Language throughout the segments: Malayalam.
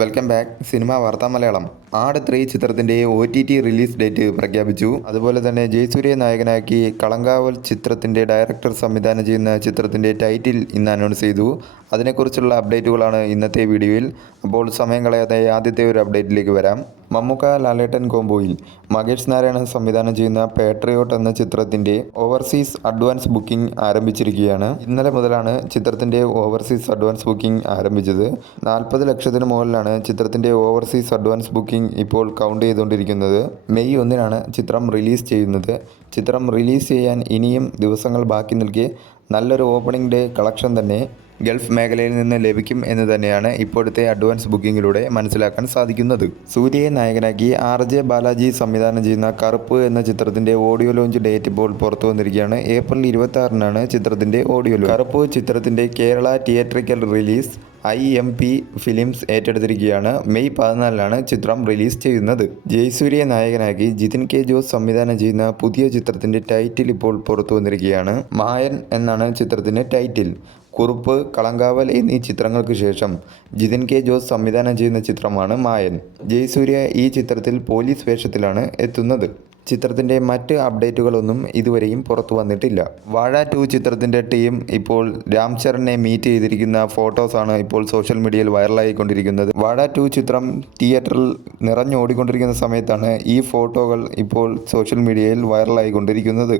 Welcome back. സിനിമ വാർത്താ മലയാളം. ആട് 3 ചിത്രത്തിൻ്റെ OTT റിലീസ് ഡേറ്റ് പ്രഖ്യാപിച്ചു. അതുപോലെ തന്നെ ജയസൂര്യയെ നായകനാക്കി കളങ്കാവൽ ചിത്രത്തിൻ്റെ ഡയറക്ടർ സംവിധാനം ചെയ്യുന്ന ചിത്രത്തിൻ്റെ ടൈറ്റിൽ ഇന്ന് അനൗൺസ് ചെയ്തു. അതിനെക്കുറിച്ചുള്ള അപ്ഡേറ്റുകളാണ് ഇന്നത്തെ വീഡിയോയിൽ. അപ്പോൾ സമയം കളയാതെ ആദ്യത്തെ ഒരു അപ്ഡേറ്റിലേക്ക് വരാം. മമ്മൂക്ക ലാലേട്ടൻ കോംബോയിൽ മകേഷ് നാരായണൻ സംവിധാനം ചെയ്യുന്ന പാട്രിയോട്ട് എന്ന ചിത്രത്തിൻ്റെ ഓവർസീസ് അഡ്വാൻസ് ബുക്കിംഗ് ആരംഭിച്ചിരിക്കുകയാണ്. ഇന്നലെ മുതലാണ് ചിത്രത്തിൻ്റെ ഓവർസീസ് അഡ്വാൻസ് ബുക്കിംഗ് ആരംഭിച്ചത്. 40 ലക്ഷത്തിന് മുകളിലാണ് ചിത്രത്തിൻ്റെ ഓവർസീസ് അഡ്വാൻസ് ബുക്കിംഗ് ഇപ്പോൾ കൗണ്ട് ചെയ്തുകൊണ്ടിരിക്കുന്നത്. മെയ് 1 ചിത്രം റിലീസ് ചെയ്യുന്നത്. ചിത്രം റിലീസ് ചെയ്യാൻ ഇനിയും ദിവസങ്ങൾ ബാക്കി നിൽക്കെ നല്ലൊരു ഓപ്പണിംഗ് ഡേ കളക്ഷൻ തന്നെ ഗൾഫ് മേഖലയിൽ നിന്ന് ലഭിക്കും എന്ന് തന്നെയാണ് ഇപ്പോഴത്തെ അഡ്വാൻസ് ബുക്കിങ്ങിലൂടെ മനസ്സിലാക്കാൻ സാധിക്കുന്നത്. സൂര്യയെ നായകനാക്കി RJ ബാലാജി സംവിധാനം ചെയ്യുന്ന കറുപ്പ് എന്ന ചിത്രത്തിൻ്റെ ഓഡിയോ ലോഞ്ച് ഡേറ്റ് ഇപ്പോൾ പുറത്തു വന്നിരിക്കുകയാണ്. ഏപ്രിൽ 26 ചിത്രത്തിൻ്റെ ഓഡിയോ ലോഞ്ച്. കറുപ്പ് ചിത്രത്തിൻ്റെ Kerala theatrical release IMP films ഏറ്റെടുത്തിരിക്കുകയാണ്. മെയ് 14 ചിത്രം റിലീസ് ചെയ്യുന്നത്. ജയസൂര്യയെ നായകനാക്കി ജിതിൻ K ജോസ് സംവിധാനം ചെയ്യുന്ന പുതിയ ചിത്രത്തിൻ്റെ ടൈറ്റിൽ ഇപ്പോൾ പുറത്തു വന്നിരിക്കുകയാണ്. മായൻ എന്നാണ് ചിത്രത്തിൻ്റെ ടൈറ്റിൽ. കുറുപ്പ്, കളങ്കാവൽ എന്നീ ചിത്രങ്ങൾക്ക് ശേഷം ജിതിൻ K ജോസ് സംവിധാനം ചെയ്യുന്ന ചിത്രമാണ് മായൻ. ജയസൂര്യ ഈ ചിത്രത്തിൽ പോലീസ് വേഷത്തിലാണ് എത്തുന്നത്. ചിത്രത്തിൻ്റെ മറ്റ് അപ്ഡേറ്റുകളൊന്നും ഇതുവരെയും പുറത്തു വന്നിട്ടില്ല. വാഴ 2 ചിത്രത്തിൻ്റെ ടീം ഇപ്പോൾ രാം ചരണിനെ മീറ്റ് ചെയ്തിരിക്കുന്ന ഫോട്ടോസാണ് ഇപ്പോൾ സോഷ്യൽ മീഡിയയിൽ വൈറലായിക്കൊണ്ടിരിക്കുന്നത്. വാഴ 2 ചിത്രം തിയേറ്ററിൽ നിറഞ്ഞോടിക്കൊണ്ടിരിക്കുന്ന സമയത്താണ് ഈ ഫോട്ടോകൾ ഇപ്പോൾ സോഷ്യൽ മീഡിയയിൽ വൈറലായിക്കൊണ്ടിരിക്കുന്നത്.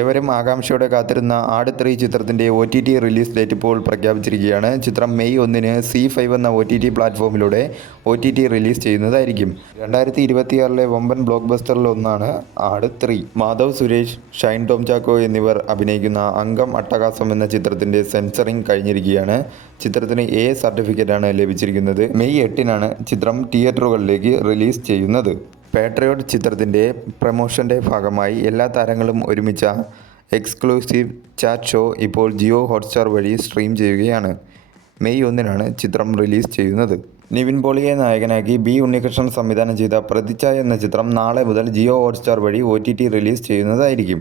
ഏവരും ആകാംക്ഷയോടെ കാത്തിരുന്ന ആട് 3 ചിത്രത്തിൻ്റെ OTT റിലീസ് ഡേറ്റ് ഇപ്പോൾ പ്രഖ്യാപിച്ചിരിക്കുകയാണ്. ചിത്രം മെയ് 1 C5 എന്ന OTT പ്ലാറ്റ്ഫോമിലൂടെ OTT റിലീസ് ചെയ്യുന്നതായിരിക്കും. 2026 വമ്പൻ ബ്ലോക്ക് ബസ്റ്ററിലൊന്നാണ് ആട് 3. മാധവ് സുരേഷ്, ഷൈൻ ടോം ചാക്കോ എന്നിവർ അഭിനയിക്കുന്ന അംഗം അട്ടഹാസം എന്ന ചിത്രത്തിൻ്റെ സെൻസറിങ് കഴിഞ്ഞിരിക്കുകയാണ്. ചിത്രത്തിന് A സർട്ടിഫിക്കറ്റാണ് ലഭിച്ചിരിക്കുന്നത്. മെയ് 8 ചിത്രം തിയേറ്ററുകളിലേക്ക് റിലീസ് ചെയ്യുന്നത്. പാട്രിയോട്ട് ചിത്രത്തിൻ്റെ പ്രമോഷൻ്റെ ഭാഗമായി എല്ലാ താരങ്ങളും ഒരുമിച്ച എക്സ്ക്ലൂസീവ് ചാറ്റ് ഷോ ഇപ്പോൾ ജിയോ ഹോട്ട്സ്റ്റാർ വഴി സ്ട്രീം ചെയ്യുകയാണ്. മെയ് 1 ചിത്രം റിലീസ് ചെയ്യുന്നത്. നിവിൻ പോളിയെ നായകനാക്കി B ഉണ്ണികൃഷ്ണൻ സംവിധാനം ചെയ്ത പ്രതിച്ഛായ എന്ന ചിത്രം നാളെ മുതൽ ജിയോ ഹോട്ട്സ്റ്റാർ വഴി OTT റിലീസ് ചെയ്യുന്നതായിരിക്കും.